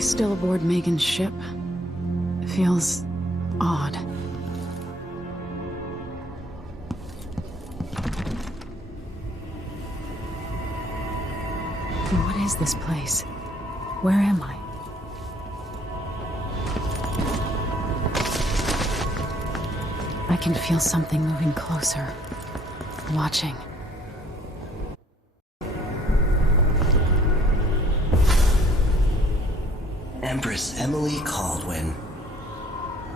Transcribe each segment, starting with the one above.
still aboard Megan's ship? It feels odd. What is this place? Where am I? I can feel something moving closer. Watching. Empress Emily Caldwin.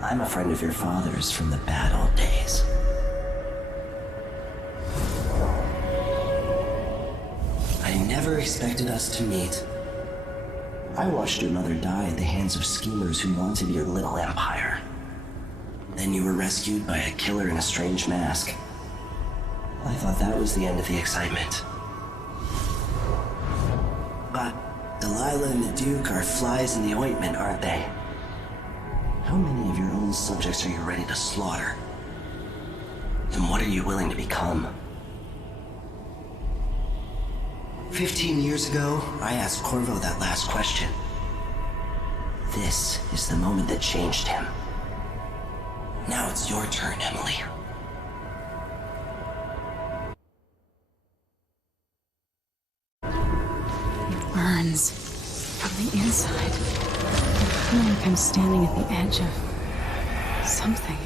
I'm a friend of your father's from the bad old days. I never expected us to meet. I watched your mother die at the hands of schemers who wanted your little empire. Then you were rescued by a killer in a strange mask. I thought that was the end of the excitement. But Delilah and the Duke are flies in the ointment, aren't they? How many of your own subjects are you ready to slaughter? And what are you willing to become? 15 years ago, I asked Corvo that last question. This is the moment that changed him. Now it's your turn, Emily. It burns from the inside. I feel like I'm standing at the edge of something.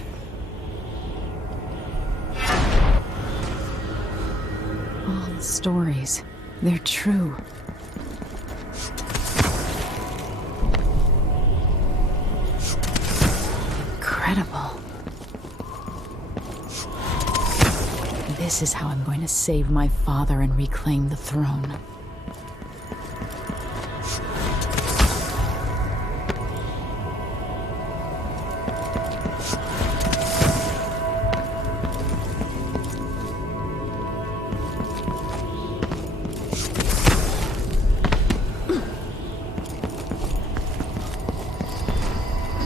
All the stories, they're true. Incredible. This is how I'm going to save my father and reclaim the throne.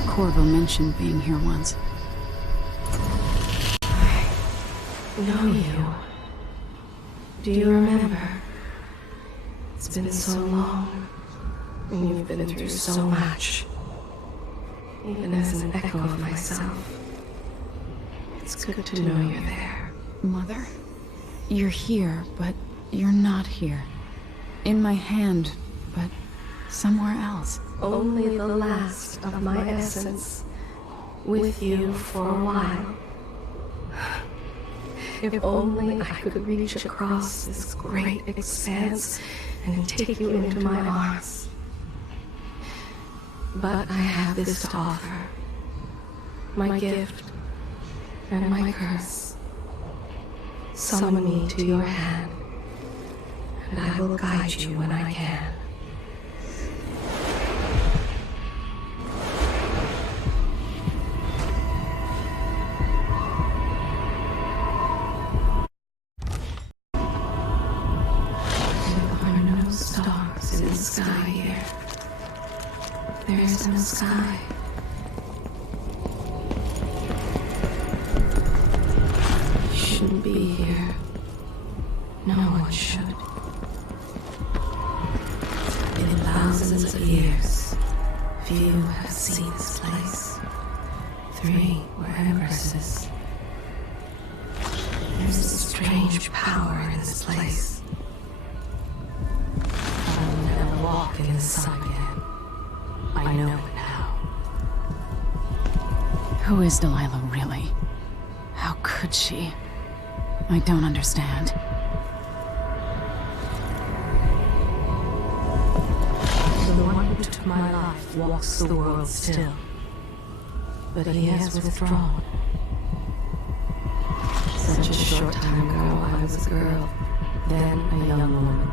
Corvo mentioned being here once. Know you. Do you remember? It's been so long, and you've been through so much. Even as an echo of myself, it's good to know you're there. Mother? You're here, but you're not here. In my hand, but somewhere else. Only the last of my essence, with you for a while. If only I could reach across this great expanse and take you into my arms. But I have this to offer. My gift and my curse. Summon me to your hand, and I will guide you when I can. Sky here. There is no sky. You shouldn't be here. No one should. In thousands of years, few have seen this place. 3 were empresses. There's a strange power in this place. Walk in the sun again. I know it now. Who is Delilah really? How could she? I don't understand. The one who took my life walks the world still. But he has withdrawn. Such a short time ago, I was a girl, then a young woman,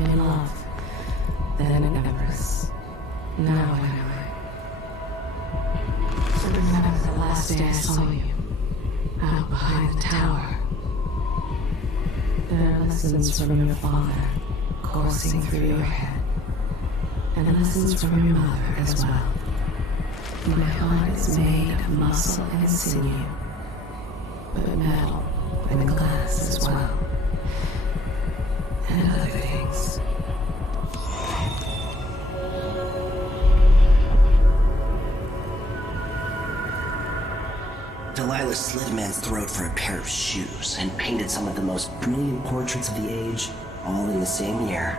in love. Then an empress. Now what am I? I remember the last day I saw you, out behind the tower. There are lessons from your father coursing through your head, and lessons from your mother as well. My heart is made of muscle and sinew, but metal and glass as well, and other things. Delilah slit a man's throat for a pair of shoes and painted some of the most brilliant portraits of the age, all in the same year.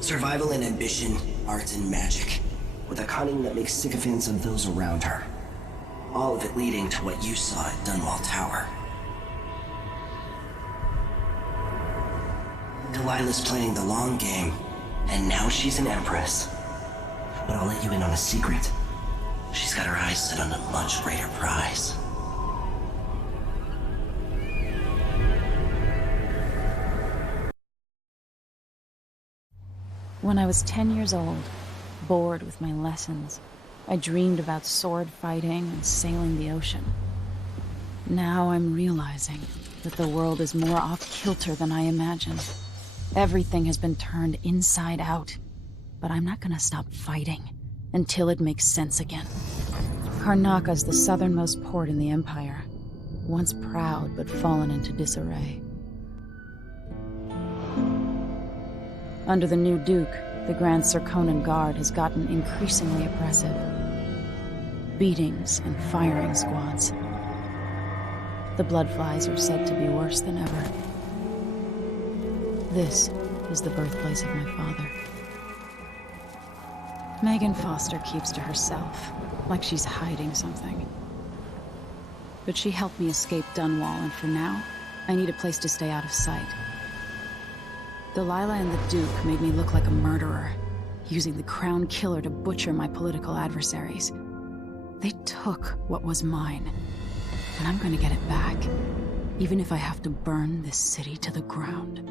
Survival and ambition, art and magic, with a cunning that makes sycophants of those around her. All of it leading to what you saw at Dunwall Tower. Delilah's playing the long game, and now she's an empress. But I'll let you in on a secret. She's got her eyes set on a much greater prize. When I was 10 years old, bored with my lessons, I dreamed about sword fighting and sailing the ocean. Now I'm realizing that the world is more off-kilter than I imagined. Everything has been turned inside out, but I'm not gonna stop fighting until it makes sense again. Karnaka's the southernmost port in the Empire, once proud but fallen into disarray. Under the new Duke, the Grand Serkonan Guard has gotten increasingly oppressive. Beatings and firing squads. The Bloodflies are said to be worse than ever. This is the birthplace of my father. Megan Foster keeps to herself, like she's hiding something. But she helped me escape Dunwall, and for now, I need a place to stay out of sight. Delilah and the Duke made me look like a murderer, using the Crown Killer to butcher my political adversaries. They took what was mine, and I'm gonna get it back, even if I have to burn this city to the ground.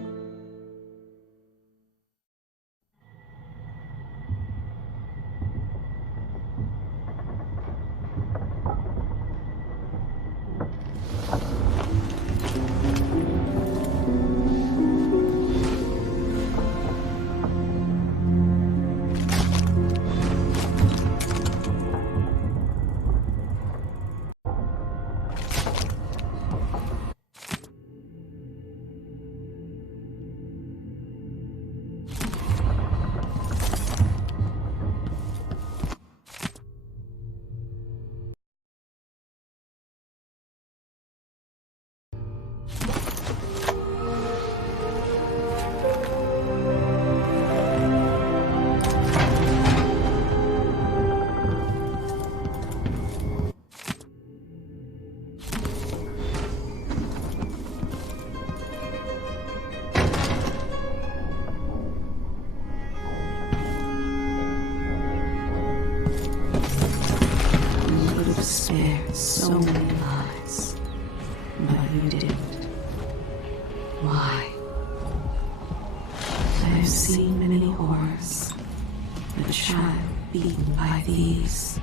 So many lives, but you didn't. Why? I've seen many horrors, a child beaten by these.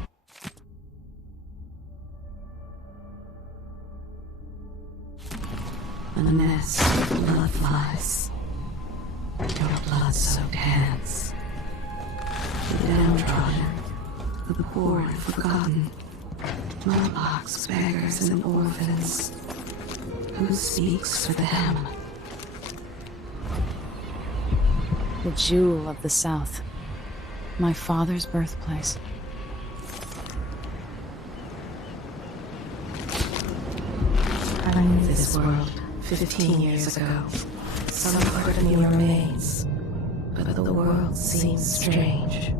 A nest of bloodflies, your blood-soaked hands, the downtrodden, the poor and forgotten. Murlocs, beggars, and orphans. Who speaks for them? The jewel of the South. My father's birthplace. I knew this world 15 years ago. Some part of me remains, but the world seems strange.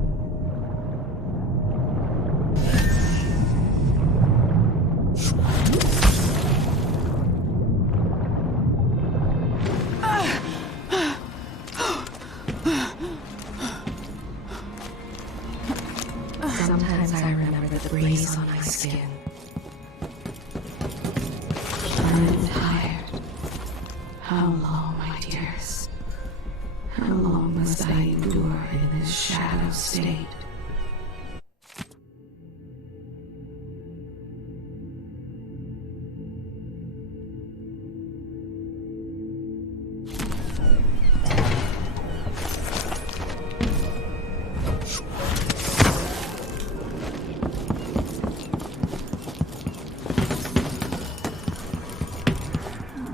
Sometimes I remember the breeze on my skin. I'm tired. How long, my dears? How long must I endure in this shadow state?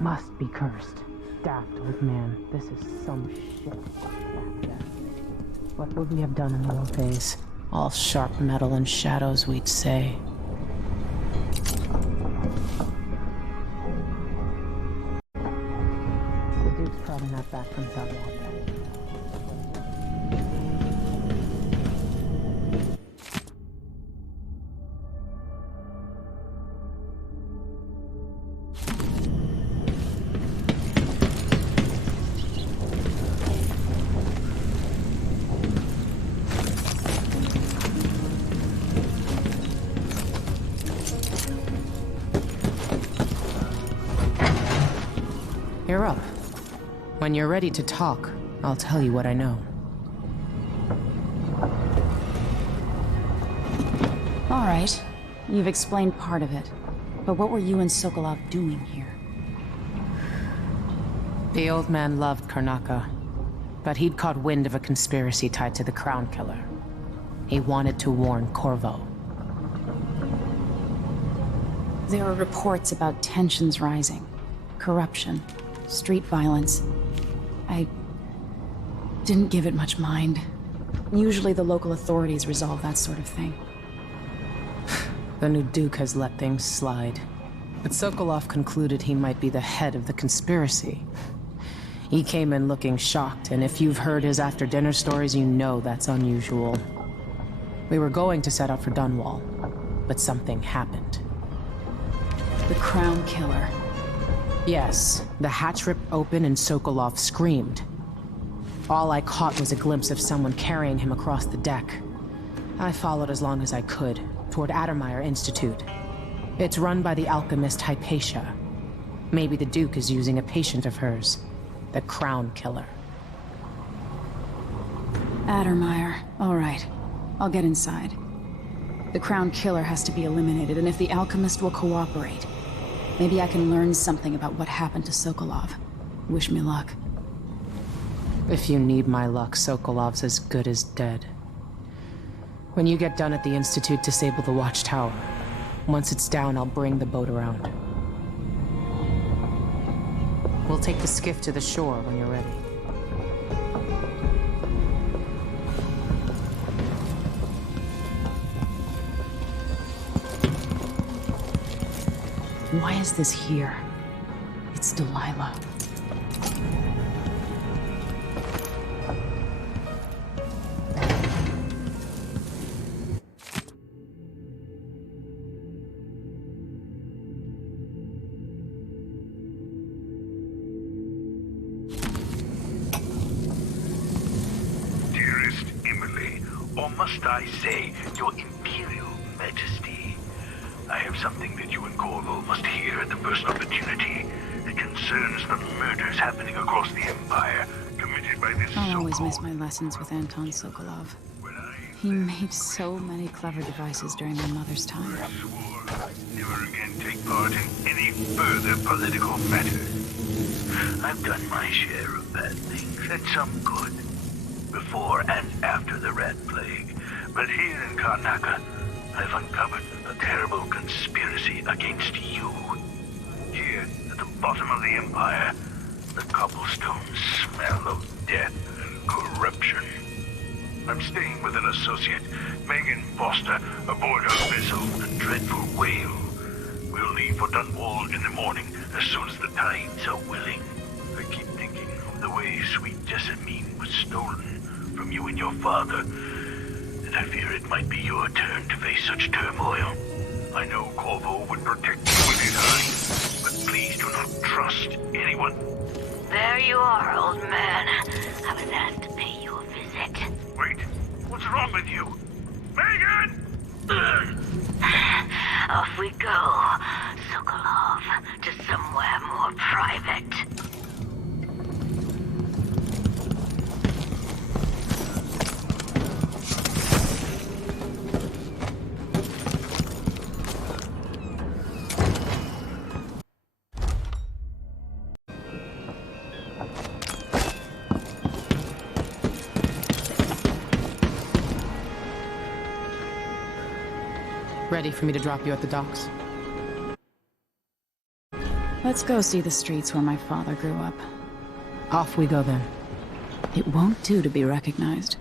Must be cursed. Daft old man. This is some shit. What would we have done in the old days? All sharp metal and shadows, we'd say. The Duke's probably not back from Dunwall yet. You're up. When you're ready to talk, I'll tell you what I know. All right. You've explained part of it. But what were you and Sokolov doing here? The old man loved Karnaka, but he'd caught wind of a conspiracy tied to the Crown Killer. He wanted to warn Corvo. There are reports about tensions rising, corruption, street violence. I didn't give it much mind. Usually the local authorities resolve that sort of thing. The new Duke has let things slide. But Sokolov concluded he might be the head of the conspiracy. He came in looking shocked, and if you've heard his after-dinner stories, you know that's unusual. We were going to set out for Dunwall, but something happened. The Crown Killer. Yes, the hatch ripped open and Sokolov screamed. All I caught was a glimpse of someone carrying him across the deck. I followed as long as I could, toward Addermeyer Institute. It's run by the alchemist Hypatia. Maybe the Duke is using a patient of hers, the Crown Killer. Addermeyer. All right. I'll get inside. The Crown Killer has to be eliminated, and if the alchemist will cooperate, maybe I can learn something about what happened to Sokolov. Wish me luck. If you need my luck, Sokolov's as good as dead. When you get done at the Institute, disable the watchtower. Once it's down, I'll bring the boat around. We'll take the skiff to the shore when you're ready. Why is this here? It's Delilah. Dearest Emily, or must I say, your Imperial Majesty, I have something that you and Corvo must hear at the first opportunity. It concerns the murders happening across the Empire, committed by this I'll always miss so-called... my lessons with Anton Sokolov. When I He made so many clever devices during my mother's time. swore I'd never again take part in any further political matters. I've done my share of bad things, and some good, before and after the Rat Plague. But here in Karnaka, I've uncovered a terrible conspiracy against you. Here, at the bottom of the Empire, the cobblestones smell of death and corruption. I'm staying with an associate, Megan Foster, aboard her vessel, the Dreadful Wale. We'll leave for Dunwall in the morning, as soon as the tides are willing. I keep thinking of the way sweet Jessamine was stolen from you and your father, and I fear it might be your turn to face such turmoil. I know Corvo would protect you with his eye, but please do not trust anyone. There you are, old man. I was asked to pay you a visit. Wait, what's wrong with you? Megan! Off we go, Sokolov, to somewhere more private. Ready for me to drop you at the docks? Let's go see the streets where my father grew up. Off we go then. It won't do to be recognized.